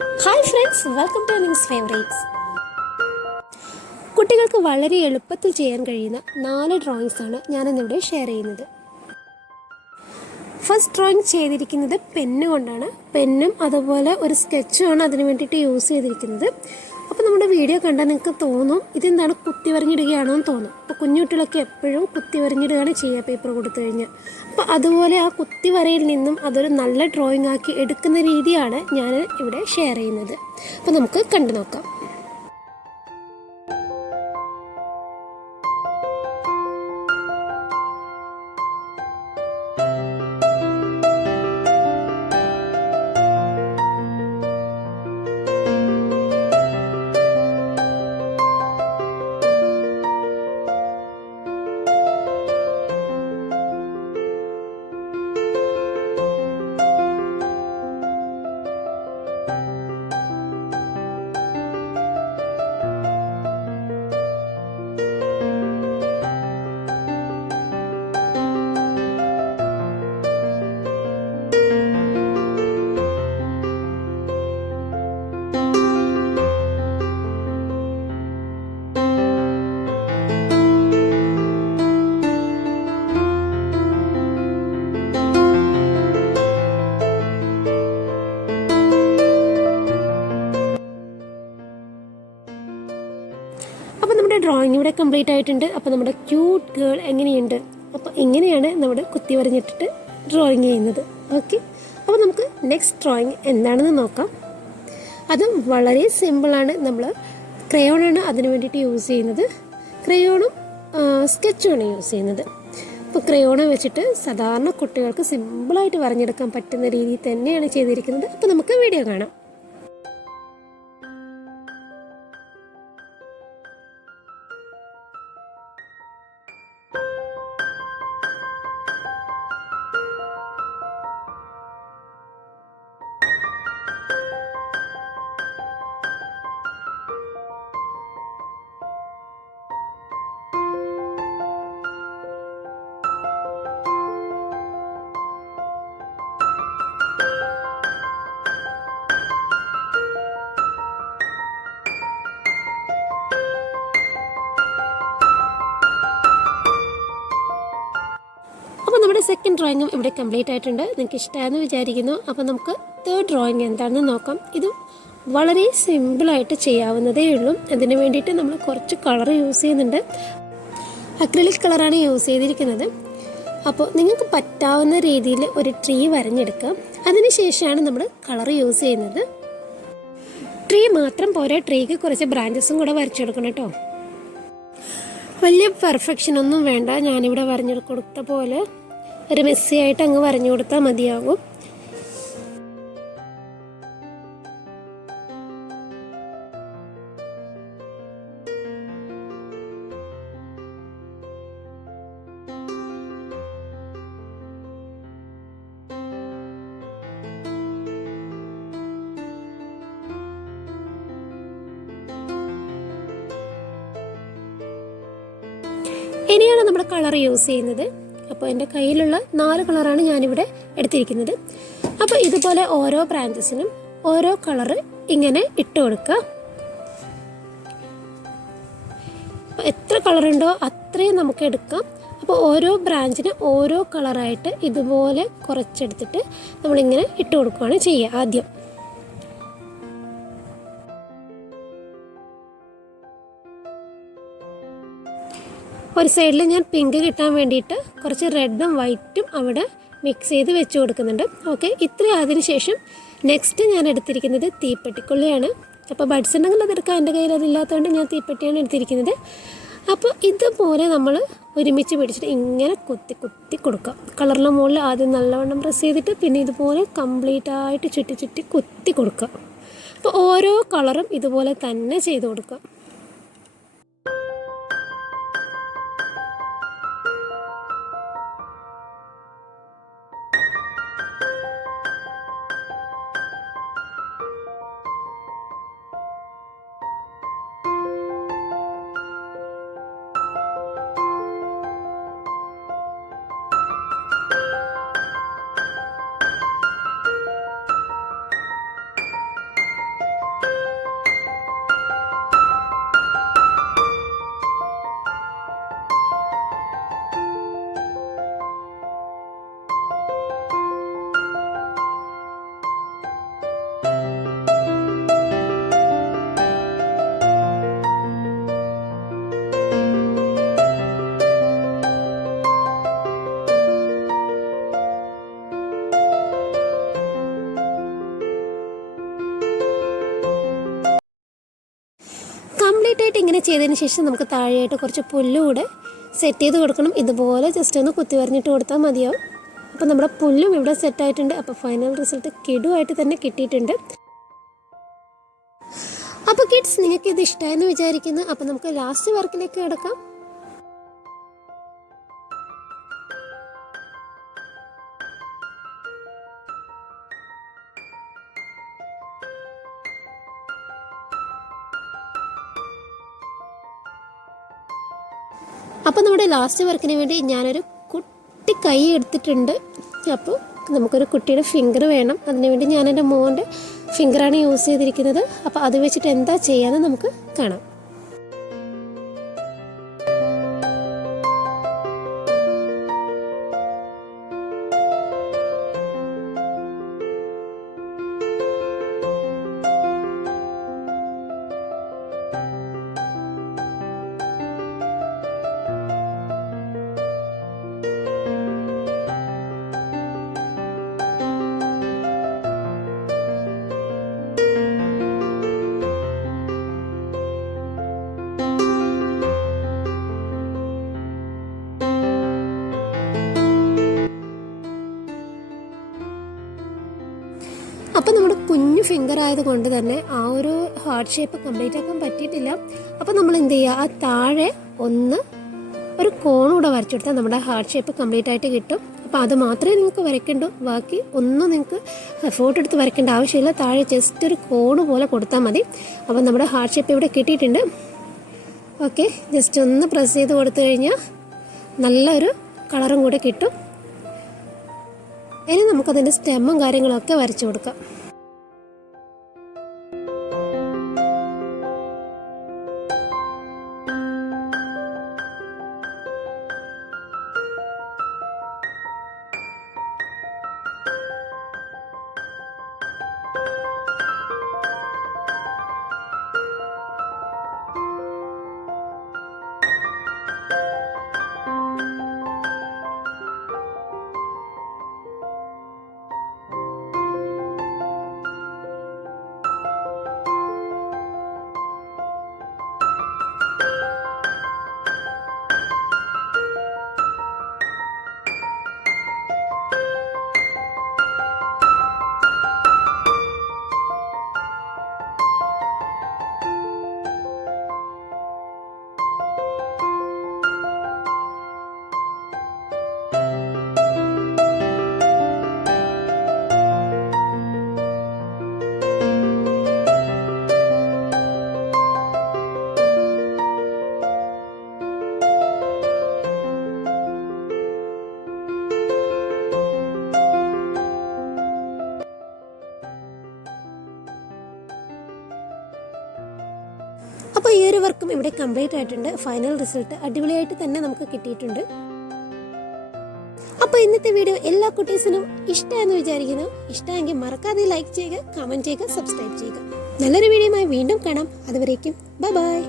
Hi friends, welcome to Nimz Favorites. കുട്ടികൾക്ക് വളരെ എളുപ്പത്തിൽ ചെയ്യാൻ കഴിയുന്ന 4 ഡ്രോയിങ്സ് ആണ് ഞാൻ ഇന്നിവിടെ ഷെയർ ചെയ്യുന്നത്. ഫസ്റ്റ് ഡ്രോയിങ് ചെയ്തിരിക്കുന്നത് പെന്ന് കൊണ്ടാണ്. പെന്നും അതുപോലെ ഒരു സ്കെച്ചും ആണ് അതിനു വേണ്ടിയിട്ട് യൂസ് ചെയ്തിരിക്കുന്നത്. അപ്പോൾ നമ്മുടെ വീഡിയോ കണ്ടാൽ നിങ്ങൾക്ക് തോന്നും ഇതെന്താണ് കുത്തി വരഞ്ഞിടുകയാണോ എന്ന് തോന്നും. അപ്പോൾ കുഞ്ഞുകുട്ടികളൊക്കെ എപ്പോഴും കുത്തി വരഞ്ഞിടുകയാണ് ചെയ്യുക പേപ്പർ കൊടുത്തു കഴിഞ്ഞാൽ. അപ്പോൾ അതുപോലെ ആ കുത്തി വരയിൽ നിന്നും അതൊരു നല്ല ഡ്രോയിങ് ആക്കി എടുക്കുന്ന രീതിയാണ് ഞാൻ ഇവിടെ ഷെയർ ചെയ്യുന്നത്. അപ്പോൾ നമുക്ക് കണ്ടു നോക്കാം. അപ്പോൾ നമ്മുടെ ഡ്രോയിങ് ഇവിടെ കംപ്ലീറ്റ് ആയിട്ടുണ്ട്. അപ്പോൾ നമ്മുടെ ക്യൂട്ട് ഗേൾ എങ്ങനെയുണ്ട്? അപ്പോൾ ഇങ്ങനെയാണ് നമ്മുടെ കുത്തി വരഞ്ഞിട്ടിട്ട് ഡ്രോയിങ് ചെയ്യുന്നത്. ഓക്കെ, അപ്പോൾ നമുക്ക് നെക്സ്റ്റ് ഡ്രോയിങ് എന്താണെന്ന് നോക്കാം. അത് വളരെ സിമ്പിളാണ്. നമ്മൾ ക്രയോണാണ് അതിന് വേണ്ടിയിട്ട് യൂസ് ചെയ്യുന്നത്. ക്രയോണും സ്കെച്ചുമാണ് യൂസ് ചെയ്യുന്നത്. അപ്പോൾ ക്രയോണ വെച്ചിട്ട് സാധാരണ കുട്ടികൾക്ക് സിമ്പിളായിട്ട് വരഞ്ഞെടുക്കാൻ പറ്റുന്ന രീതിയിൽ തന്നെയാണ് ചെയ്തിരിക്കുന്നത്. അപ്പോൾ നമുക്ക് വീഡിയോ കാണാം. അപ്പോൾ നമ്മുടെ സെക്കൻഡ് ഡ്രോയിങ്ങും ഇവിടെ കംപ്ലീറ്റ് ആയിട്ടുണ്ട്. നിങ്ങൾക്ക് ഇഷ്ടമായെന്ന് വിചാരിക്കുന്നു. അപ്പോൾ നമുക്ക് തേർഡ് ഡ്രോയിങ് എന്താണെന്ന് നോക്കാം. ഇത് വളരെ സിമ്പിളായിട്ട് ചെയ്യാവുന്നതേ ഉള്ളൂ. അതിന് വേണ്ടിയിട്ട് നമ്മൾ കുറച്ച് കളർ യൂസ് ചെയ്യുന്നുണ്ട്. അക്രിലിക് കളറാണ് യൂസ് ചെയ്തിരിക്കുന്നത്. അപ്പോൾ നിങ്ങൾക്ക് പറ്റാവുന്ന രീതിയിൽ ഒരു ട്രീ വരഞ്ഞെടുക്കാം. അതിന് ശേഷമാണ് നമ്മൾ കളർ യൂസ് ചെയ്യുന്നത്. ട്രീ മാത്രം പോരാ, ട്രീക്ക് കുറച്ച് ബ്രാഞ്ചസും കൂടെ വരച്ചെടുക്കണം കേട്ടോ. വലിയ പെർഫെക്ഷൻ ഒന്നും വേണ്ട. ഞാനിവിടെ വരഞ്ഞു കൊടുത്ത പോലെ ഒരു മെസ്സി ആയിട്ട് അങ്ങ് വരഞ്ഞു കൊടുത്താൽ മതിയാകും. ഇനിയാണ് നമ്മുടെ കളർ യൂസ് ചെയ്യുന്നത്. അപ്പോൾ എൻ്റെ കയ്യിലുള്ള 4 കളറാണ് ഞാനിവിടെ എടുത്തിരിക്കുന്നത്. അപ്പോൾ ഇതുപോലെ ഓരോ ബ്രാഞ്ചസിനും ഓരോ കളറ് ഇങ്ങനെ ഇട്ട് കൊടുക്കുക. അപ്പോൾ എത്ര കളറുണ്ടോ അത്രയും നമുക്ക് എടുക്കാം. അപ്പോൾ ഓരോ ബ്രാഞ്ചിന് ഓരോ കളറായിട്ട് ഇതുപോലെ കുറച്ചെടുത്തിട്ട് നമ്മളിങ്ങനെ ഇട്ട് കൊടുക്കുകയാണ് ചെയ്യുക ആദ്യം. ഒരു സൈഡിൽ ഞാൻ പിങ്ക് കിട്ടാൻ വേണ്ടിയിട്ട് കുറച്ച് റെഡും വൈറ്റും അവിടെ മിക്സ് ചെയ്ത് വെച്ച് കൊടുക്കുന്നുണ്ട്. ഓക്കെ, ഇത്രയും അതിന് ശേഷം നെക്സ്റ്റ് ഞാൻ എടുത്തിരിക്കുന്നത് തീപ്പെട്ടിക്കൊള്ളിയാണ്. അപ്പോൾ ബഡ്സ് ഉണ്ടെങ്കിൽ അതെടുക്കാം. എൻ്റെ കയ്യിൽ അതില്ലാത്തതുകൊണ്ട് ഞാൻ തീപ്പെട്ടിയാണ് എടുത്തിരിക്കുന്നത്. അപ്പോൾ ഇതുപോലെ നമ്മൾ ഒരുമിച്ച് പിടിച്ചിട്ട് ഇങ്ങനെ കുത്തി കുത്തി കൊടുക്കാം. കളറിൻ്റെ മുകളിൽ ആദ്യം നല്ലവണ്ണം പ്രസ് ചെയ്തിട്ട് പിന്നെ ഇതുപോലെ കംപ്ലീറ്റ് ആയിട്ട് ചുറ്റി ചുറ്റി കുത്തി കൊടുക്കുക. അപ്പോൾ ഓരോ കളറും ഇതുപോലെ തന്നെ ചെയ്ത് കൊടുക്കുക. ഇങ്ങനെ ചെയ്തതിന് ശേഷം നമുക്ക് താഴെയായിട്ട് കുറച്ച് പുല്ലുകൂടെ സെറ്റ് ചെയ്ത് കൊടുക്കണം. ഇതുപോലെ ജസ്റ്റ് ഒന്ന് കുത്തി വരഞ്ഞിട്ട് കൊടുത്താൽ മതിയാവും. അപ്പോൾ നമ്മുടെ പുല്ലും ഇവിടെ സെറ്റായിട്ടുണ്ട്. അപ്പോൾ ഫൈനൽ റിസൾട്ട് കിടുവായിട്ട് തന്നെ കിട്ടിയിട്ടുണ്ട്. അപ്പോൾ കിഡ്സ്, നിങ്ങൾക്ക് ഇത് ഇഷ്ടമായെന്ന് വിചാരിക്കുന്നു. അപ്പോൾ നമുക്ക് ലാസ്റ്റ് വർക്കിലേക്ക് കിടക്കാം. അപ്പോൾ നമ്മുടെ ലാസ്റ്റ് വർക്കിന് വേണ്ടി ഞാനൊരു കുട്ടി കൈ എടുത്തിട്ടുണ്ട്. അപ്പോൾ നമുക്കൊരു കുട്ടിയുടെ ഫിംഗർ വേണം. അതിനുവേണ്ടി ഞാൻ എൻ്റെ മോൻ്റെ ഫിംഗറാണ് യൂസ് ചെയ്തിരിക്കുന്നത്. അപ്പോൾ അത് വെച്ചിട്ട് എന്താ ചെയ്യാമെന്ന് നമുക്ക് കാണാം. അപ്പോൾ നമ്മുടെ കുഞ്ഞു ഫിംഗർ ആയതുകൊണ്ട് തന്നെ ആ ഒരു ഹാർട്ട് ഷേപ്പ് കംപ്ലീറ്റ് ആക്കാൻ പറ്റിയിട്ടില്ല. അപ്പോൾ നമ്മൾ എന്ത് ചെയ്യുക, ആ താഴെ ഒരു കോണൂടെ വരച്ചു കൊടുത്താൽ നമ്മുടെ ഹാർട്ട് ഷേപ്പ് കംപ്ലീറ്റ് ആയിട്ട് കിട്ടും. അപ്പോൾ അത് മാത്രമേ നിങ്ങൾക്ക് വരയ്ക്കണ്ടൂ. ബാക്കി ഒന്നും നിങ്ങൾക്ക് എഫോർട്ട് എടുത്ത് വരയ്ക്കേണ്ട ആവശ്യമില്ല. താഴെ ജസ്റ്റ് ഒരു കോണ് പോലെ കൊടുത്താൽ മതി. അപ്പോൾ നമ്മുടെ ഹാർട്ട് ഷേപ്പ് ഇവിടെ കിട്ടിയിട്ടുണ്ട്. ഓക്കെ, ജസ്റ്റ് ഒന്ന് പ്രസ് ചെയ്ത് കൊടുത്തു കഴിഞ്ഞാൽ നല്ലൊരു കളറും കൂടെ കിട്ടും. ഇനി നമുക്കതിൻ്റെ സ്റ്റെമ്മും കാര്യങ്ങളൊക്കെ വരച്ചു കൊടുക്കാം. അപ്പോൾ ഈ ഒരു വർക്കും ഇവിടെ കംപ്ലീറ്റ് ആയിട്ടുണ്ട്. ഫൈനൽ റിസൾട്ട് അടിപൊളിയായിട്ട് തന്നെ നമുക്ക് കിട്ടിയിട്ടുണ്ട്. അപ്പോൾ ഇന്നത്തെ വീഡിയോ എല്ലാ കുട്ടീസിനും ഇഷ്ടമായെന്ന് വിചാരിക്കുന്നു. ഇഷ്ടമെങ്കിൽ മറക്കാതെ ലൈക്ക് ചെയ്യുക, കമൻറ്റ് ചെയ്യുക, സബ്സ്ക്രൈബ് ചെയ്യുക. നല്ലൊരു വീഡിയോയുമായി വീണ്ടും കാണാം. അതുവരേക്കും ബൈ ബൈ.